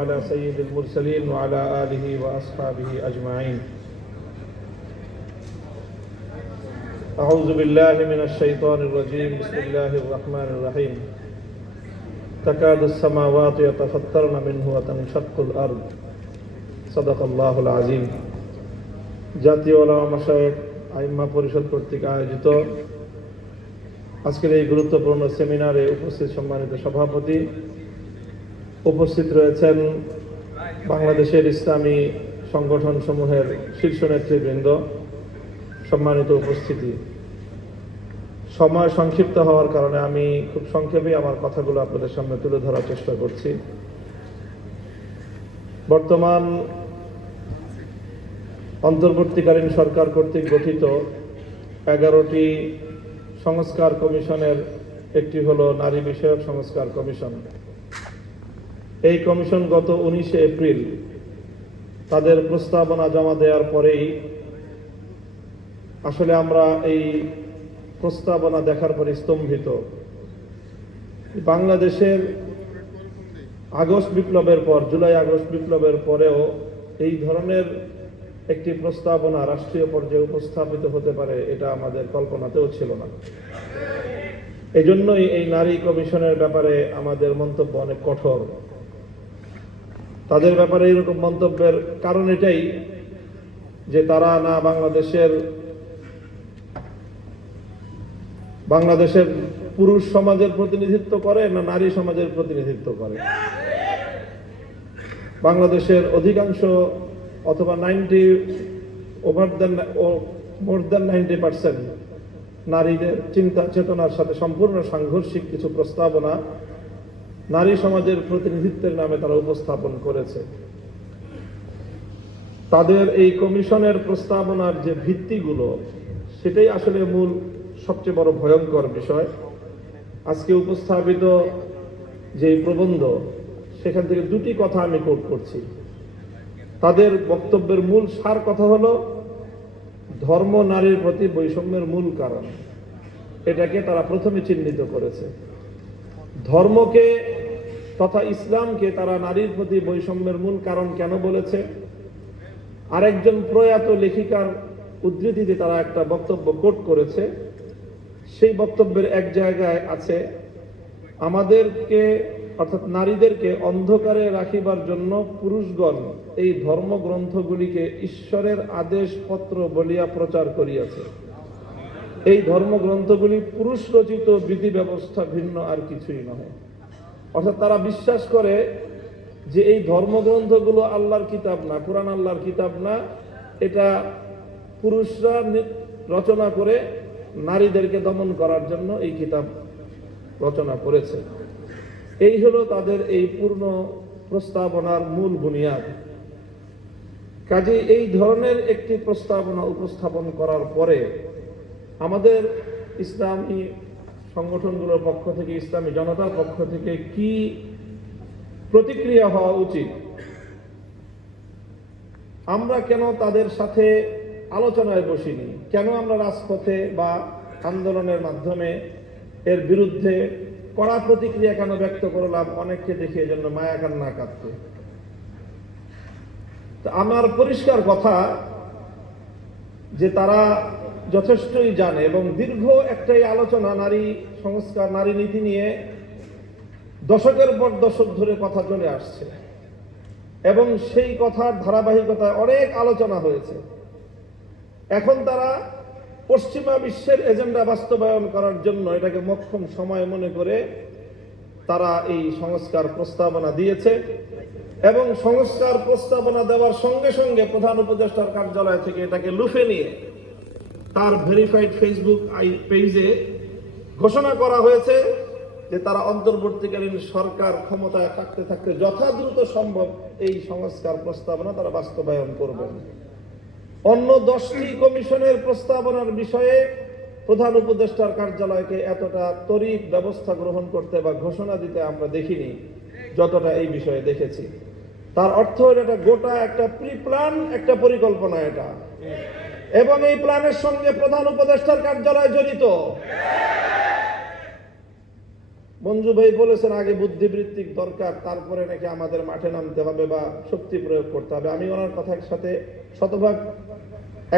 على سيد المرسلين وعلى آله وأصحابه أجمعين. أعوذ بالله من الشيطان الرجيم. بسم الله الرحمن الرحيم. تكاد السماوات يتفطرن منه وتنشق الأرض. صدق الله العظيم. জাতীয় ওলামা মাশায়েখ আইম্মা পরিষদ কর্তৃক আয়োজিত আজকের এই গুরুত্বপূর্ণ সেমিনারে উপস্থিত সম্মানিত সভাপতি, উপস্থিত রয়েছেন বাংলাদেশের ইসলামী সংগঠন সমূহের শীর্ষ নেতৃবৃন্দ, সম্মানিত উপস্থিতি। সময় সংক্ষিপ্ত হওয়ার কারণে আমি খুব সংক্ষেপে আমার কথাগুলো আপনাদের সামনে তুলে ধরার চেষ্টা করছি। বর্তমান অন্তর্বর্তীকালীন সরকার কর্তৃক গঠিত 11টি সংস্কার কমিশনের একটি হলো নারী বিষয়ক সংস্কার কমিশন। এই কমিশন গত 19 এপ্রিল তাদের প্রস্তাবনা জমা দেওয়ার পরেই আসলে আমরা এই প্রস্তাবনা দেখার পরে স্তম্ভিত। বাংলাদেশের আগস্ট বিপ্লবের পর, জুলাই আগস্ট বিপ্লবের পরেও এই ধরনের একটি প্রস্তাবনা রাষ্ট্রীয় পর্যায়ে উপস্থাপিত হতে পারে এটা আমাদের কল্পনাতেও ছিল না। এই জন্যই এই নারী কমিশনের ব্যাপারে আমাদের মন্তব্য অনেক কঠোর। তাদের ব্যাপারে এরকম মন্তব্যের কারণ এটাই যে তারা না বাংলাদেশের পুরুষ সমাজের প্রতিনিধিত্ব করে, না নারী সমাজের প্রতিনিধিত্ব করে। বাংলাদেশের অধিকাংশ অথবা মোর দেন 90% নারীদের চিন্তা চেতনার সাথে সম্পূর্ণ সাংঘর্ষিক কিছু প্রস্তাবনা নারী সমাজের প্রতিনিধিত্বের নামে তারা উপস্থাপন করেছে। তাদের এই কমিশনের প্রস্তাবনার যে ভিত্তিগুলো, সেটাই আসলে মূল সবচেয়ে বড় ভয়ঙ্কর বিষয়। আজকে উপস্থাপিত যে প্রবন্ধ, সেখান থেকে দুটি কথা আমি কোট করছি। তাদের বক্তব্যের মূল সার কথা হলো ধর্ম নারীর প্রতি বৈষম্যের মূল কারণ। এটাকে তারা প্রথমে চিহ্নিত করেছে। ধর্মকে তথা ইসলামকে তারা নারীর প্রতি বৈষম্যের মূল কারণ কেন বলেছে? আরেকজন প্রয়াত লেখিকার উদ্ধৃতিতে তারা একটা বক্তব্য কোট করেছে। সেই বক্তব্যের এক জায়গায় আছে, আমাদেরকে অর্থাৎ নারীদেরকে অন্ধকারে রাখিবার জন্য পুরুষগণ এই ধর্মগ্রন্থগুলিকে ঈশ্বরের আদেশপত্র বলিয়া প্রচার করিয়াছে। এই ধর্মগ্রন্থগুলি পুরুষ রচিত বিধি ব্যবস্থা ভিন্ন আর কিছুই নয়। অর্থাৎ তারা বিশ্বাস করে যে এই ধর্মগ্রন্থগুলো আল্লাহর কিতাব না, কুরআন আল্লাহর কিতাব না, এটা পুরুষরা রচনা করে নারীদেরকে দমন করার জন্য এই কিতাব রচনা করেছে। এই হলো তাদের এই পূর্ণ প্রস্তাবনার মূল বুনিয়াদ। কাজে এই ধরনের একটি প্রস্তাবনা উপস্থাপন করার পরে আমাদের ইসলামী সংগঠনগুলোর পক্ষ থেকে, ইসলামী জনতার পক্ষ থেকে কি প্রতিক্রিয়া হওয়া উচিত? আমরা কেন তাদের সাথে আলোচনায় বসিনি? কেন আমরা রাজপথে বা আন্দোলনের মাধ্যমে এর বিরুদ্ধে কড়া প্রতিক্রিয়া কেন ব্যক্ত করলাম? অনেককে দেখে এজন্য মায়া কান্না কাঁদতে। আমার পরিষ্কার কথা যে তারা যথেষ্টই জানে এবং দীর্ঘ একটাই আলোচনা নারী সংস্কার, নারী নীতি নিয়ে দশকের পর দশক ধরে কথা চলে আসছে এবং সেই কথার ধারাবাহিকতায় অনেক আলোচনা হয়েছে। এখন তারা পশ্চিমা বিশ্বের এজেন্ডা বাস্তবায়ন করার জন্য এটাকে মোক্ষম সময় মনে করে তারা এই সংস্কার প্রস্তাবনা দিয়েছে এবং সংস্কার প্রস্তাবনা দেওয়ার সঙ্গে সঙ্গে প্রধান উপদেষ্টার কার্যালয় থেকে এটাকে লুফে নিয়ে তার ভেরিফাইড ফেসবুক পেজে ঘোষণা করা হয়েছে যে তারা অন্তর্বর্তীকালীন সরকার ক্ষমতায় থাকতে থাকতে যথাদ্রুত সম্ভব এই সংস্কার প্রস্তাবনা তারা বাস্তবায়ন করবেন। অন্য 10টি কমিশনের প্রস্তাবনার বিষয়ে প্রধান উপদেষ্টার কার্যালয়কে এতটা ত্বরিত ব্যবস্থা গ্রহণ করতে বা ঘোষণা দিতে আমরা দেখিনি যতটা এই বিষয়ে দেখেছি। তার অর্থ এটা গোটা একটা প্রিপ্ল্যান, একটা পরিকল্পনা এটা, এবং এই প্ল্যানের সঙ্গে প্রধান উপদেষ্টার কার্যালয় জড়িত। মঞ্জু ভাই বলেছেন আগে বুদ্ধিবৃত্তিক দরকার, তারপরে নাকি আমাদের মাঠে নামতে হবে বা শক্তি প্রয়োগ করতে হবে। আমি ওনার কথার সাথে শতভাগ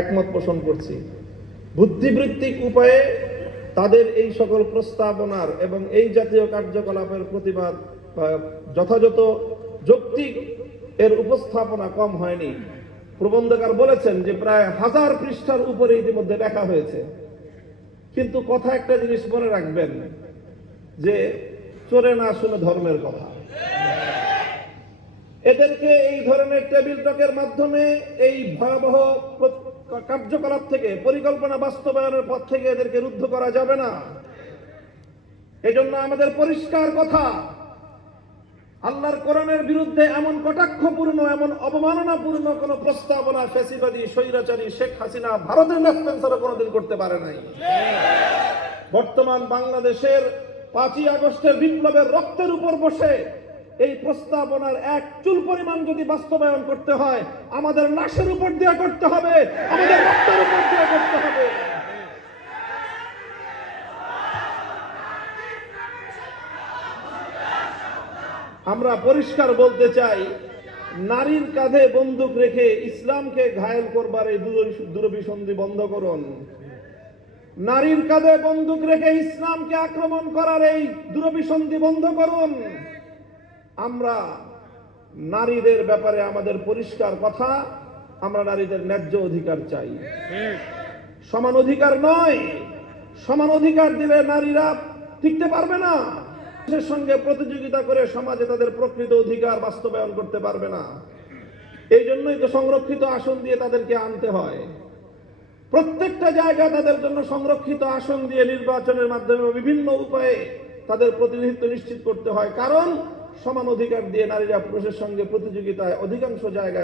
একমত পোষণ করছি। বুদ্ধিবৃত্তিক উপায়ে তাদের এই সকল প্রস্তাবনার এবং এই জাতীয় কার্যকলাপের প্রতিবাদ যথাযথ যৌক্তিক এর উপস্থাপনা কম হয়নি। প্রবন্ধকার বলেছেন যে প্রায় 1000 পৃষ্ঠার উপরে ইতিমধ্যে লেখা হয়েছে। কিন্তু কথা একটা জিনিস মনে রাখবেন যে চোরে না শুনে ধর্মের কথা। এদেরকে এই ধরনের টেবিল টকের মাধ্যমে এই ভয়াবহ কার্যকলাপ থেকে, পরিকল্পনা বাস্তবায়নের পথ থেকে এদেরকে রুদ্ধ করা যাবে না। এজন্য আমাদের পরিষ্কার কথা, আল্লাহর কোরআনের বিরুদ্ধে এমন কটাক্ষপূর্ণ, এমন অবমাননাপূর্ণ কোন প্রস্তাবনা ফ্যাসিবাদী স্বৈরাচারী শেখ হাসিনা ভারতের ন্যাশনাল কোনোদিন করতে পারে নাই। বর্তমান বাংলাদেশের 5ই আগস্টের বিপ্লবের রক্তের উপর বসে এই প্রস্তাবনার এক চুল পরিমাণ যদি বাস্তবায়ন করতে হয়, আমাদের লাশের উপর দিয়ে করতে হবে, আমাদের রক্তের উপর দিয়ে করতে হবে। আমরা পরিষ্কার বলতে চাই, নারীর কাঁধে বন্দুক রেখে ইসলামকে ঘায়েল করবার এই দূরভিসন্ধি বন্ধ করুন। নারীর কাঁধে বন্দুক রেখে ইসলামকে আক্রমণ করার এই দূরভিসন্ধি বন্ধ করুন। আমরা নারীদের ব্যাপারে আমাদের পরিষ্কার কথা, আমরা নারীদের ন্যায্য অধিকার চাই, সমান অধিকার নয়। সমান অধিকার দিলে নারীরা টিকতে পারবে না, দেশের সঙ্গে প্রতিযোগিতা করে সমাজে তাদের প্রকৃত অধিকার বাস্তবায়ন করতে পারবে না। এই জন্যই তো সংরক্ষিত আসন দিয়ে তাদেরকে আনতে হয়। প্রত্যেকটা জায়গায় তাদের জন্য সংরক্ষিত আসন দিয়ে নির্বাচনের মাধ্যমে বিভিন্ন উপায়ে তাদের প্রতিনিধিত্ব নিশ্চিত করতে হয়। কারণ সমান অধিকার দিয়ে নারীরা পুরুষের সঙ্গে প্রতিযোগিতায় অধিকাংশ জায়গায়